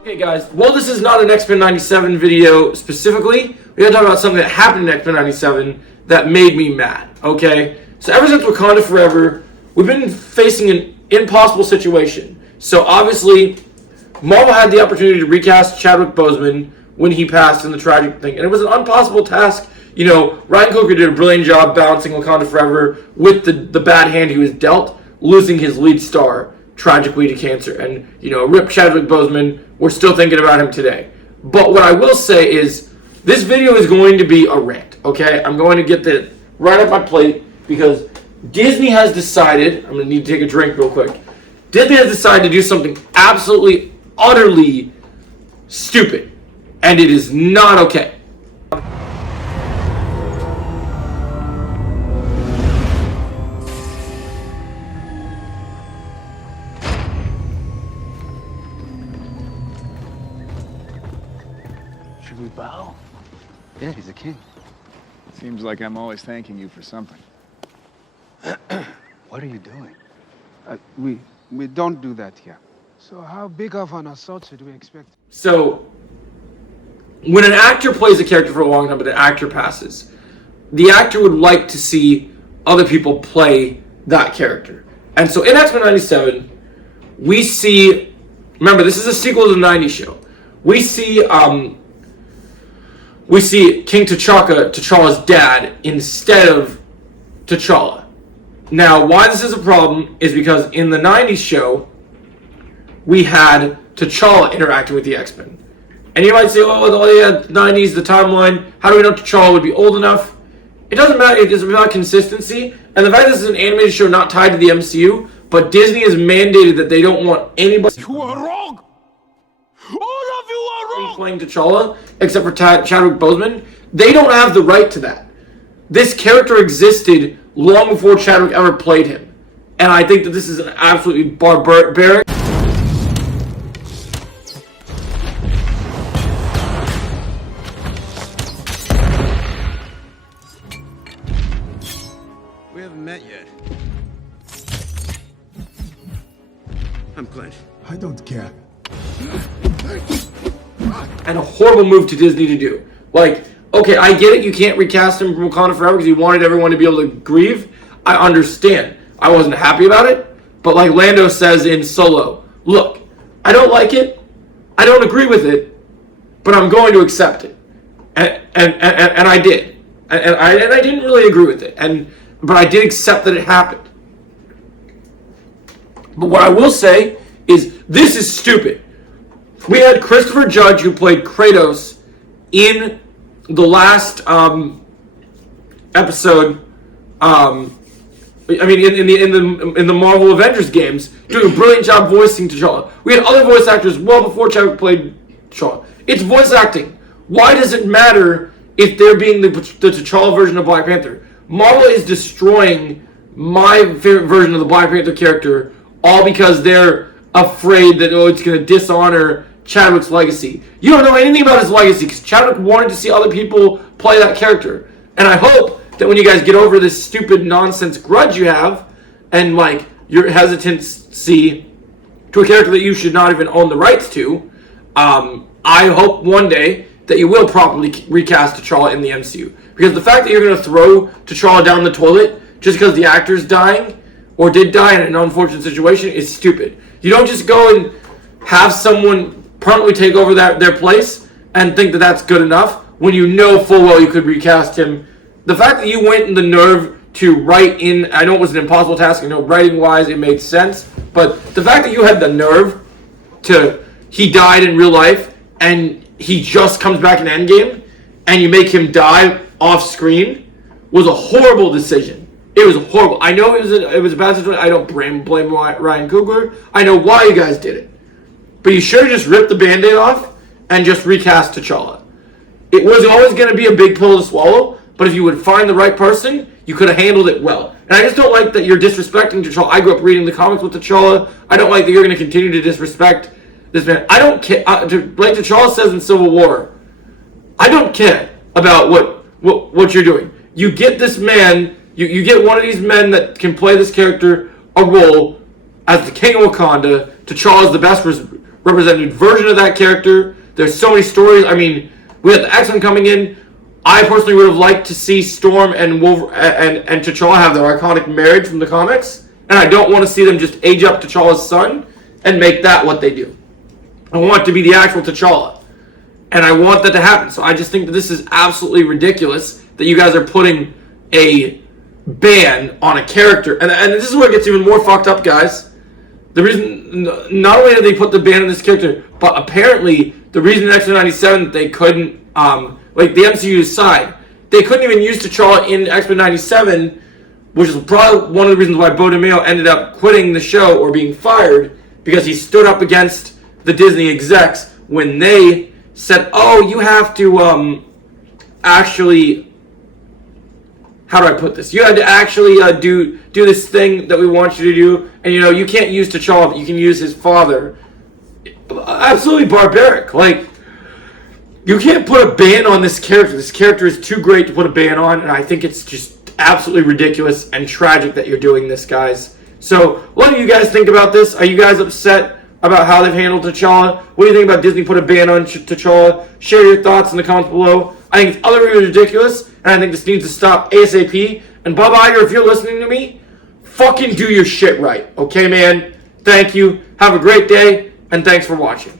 Okay guys, well this is not an X-Men 97 video specifically. We gotta talk about something that happened in X-Men 97 that made me mad, okay? So ever since Wakanda Forever, we've been facing an impossible situation. So obviously, Marvel had the opportunity to recast Chadwick Boseman when he passed in the tragic thing. And it was an impossible task. You know, Ryan Coogler did a brilliant job balancing Wakanda Forever with the bad hand he was dealt, losing his lead star tragically to cancer. And, you know, rip Chadwick Boseman, we're still thinking about him today. But what I will say is, this video is going to be a rant, okay? I'm going to get that right off my plate because Disney has decided, I'm going to need to take a drink real quick. Disney has decided to do something absolutely, utterly stupid. And it is not okay. Should we bow? Yeah, he's a king. Seems like I'm always thanking you for something. What are you doing? We don't do that here. So how big of an assault should we expect? So, when an actor plays a character for a long time, but an actor passes, the actor would like to see other people play that character. And so in X-Men 97, we see, remember this is a sequel to the 90s show, we see King T'Challa's dad, instead of T'Challa. Now, why this is a problem is because in the 90s show, we had T'Challa interacting with the X-Men. And you might say, oh yeah, 90s, the timeline, how do we know T'Challa would be old enough? It doesn't matter, it's about consistency. And the fact that this is an animated show not tied to the MCU, but Disney has mandated that they don't want anybody... You are wrong! All of you are wrong! ...playing T'Challa, except for Chadwick Boseman. They don't have the right to that. This character existed long before Chadwick ever played him. And I think that this is an absolutely barbaric... We haven't met yet. I'm Clint. I don't care. And a horrible move to Disney to do. Like, okay, I get it, you can't recast him from Wakanda Forever because he wanted everyone to be able to grieve. I understand. I wasn't happy about it. But like Lando says in Solo, look, I don't like it. I don't agree with it. But I'm going to accept it. And I did. And I didn't really agree with it. But I did accept that it happened. But what I will say is this is stupid. We had Christopher Judge, who played Kratos in the last episode. In the Marvel Avengers games, doing a brilliant job voicing T'Challa. We had other voice actors well before Chadwick played T'Challa. It's voice acting. Why does it matter if they're being the T'Challa version of Black Panther? Marvel is destroying my favorite version of the Black Panther character all because they're afraid that it's going to dishonor Chadwick's legacy. You don't know anything about his legacy because Chadwick wanted to see other people play that character. And I hope that when you guys get over this stupid nonsense grudge you have and like your hesitancy to a character that you should not even own the rights to, I hope one day that you will properly recast T'Challa in the MCU. Because the fact that you're going to throw T'Challa down the toilet just because the actor's dying or did die in an unfortunate situation is stupid. You don't just go and have someone permanently take over their place and think that that's good enough when you know full well you could recast him. The fact that you went in the nerve to write in, I know it was an impossible task, I know writing-wise it made sense, but the fact that you had the nerve to, he died in real life and he just comes back in Endgame and you make him die off screen was a horrible decision. It was horrible. I know it was a bad situation. I don't blame Ryan Coogler. I know why you guys did it. But you should have just ripped the Band-Aid off and just recast T'Challa. It was always going to be a big pill to swallow, but if you would find the right person, you could have handled it well. And I just don't like that you're disrespecting T'Challa. I grew up reading the comics with T'Challa. I don't like that you're going to continue to disrespect this man. I don't care. Like T'Challa says in Civil War, I don't care about what you're doing. You get this man, you get one of these men that can play this character a role as the King of Wakanda. T'Challa is the best represented version of that character. There's so many stories. I mean, we had the X-Men coming in. I personally would have liked to see Storm and and T'Challa have their iconic marriage from the comics, and I don't want to see them just age up T'Challa's son and make that what they do. I want it to be the actual T'Challa, and I want that to happen. So I just think that this is absolutely ridiculous that you guys are putting a ban on a character, and this is where it gets even more fucked up, guys. The reason, not only did they put the ban on this character, but apparently the reason in X-Men 97 that they couldn't, like the MCU side, they couldn't even use T'Challa in X-Men 97, which is probably one of the reasons why Beau DeMayo ended up quitting the show or being fired, because he stood up against the Disney execs when they said, oh, you have to actually, how do I put this? You had to actually do this thing that we want you to do, and you can't use T'Challa, but you can use his father. Absolutely barbaric. Like, you can't put a ban on this character. This character is too great to put a ban on, and I think it's just absolutely ridiculous and tragic that you're doing this, guys. So, what do you guys think about this? Are you guys upset about how they've handled T'Challa? What do you think about Disney put a ban on T'Challa? Share your thoughts in the comments below. I think it's utterly ridiculous, and I think this needs to stop ASAP. And Bob Iger, if you're listening to me, fucking do your shit right. Okay, man? Thank you. Have a great day, and thanks for watching.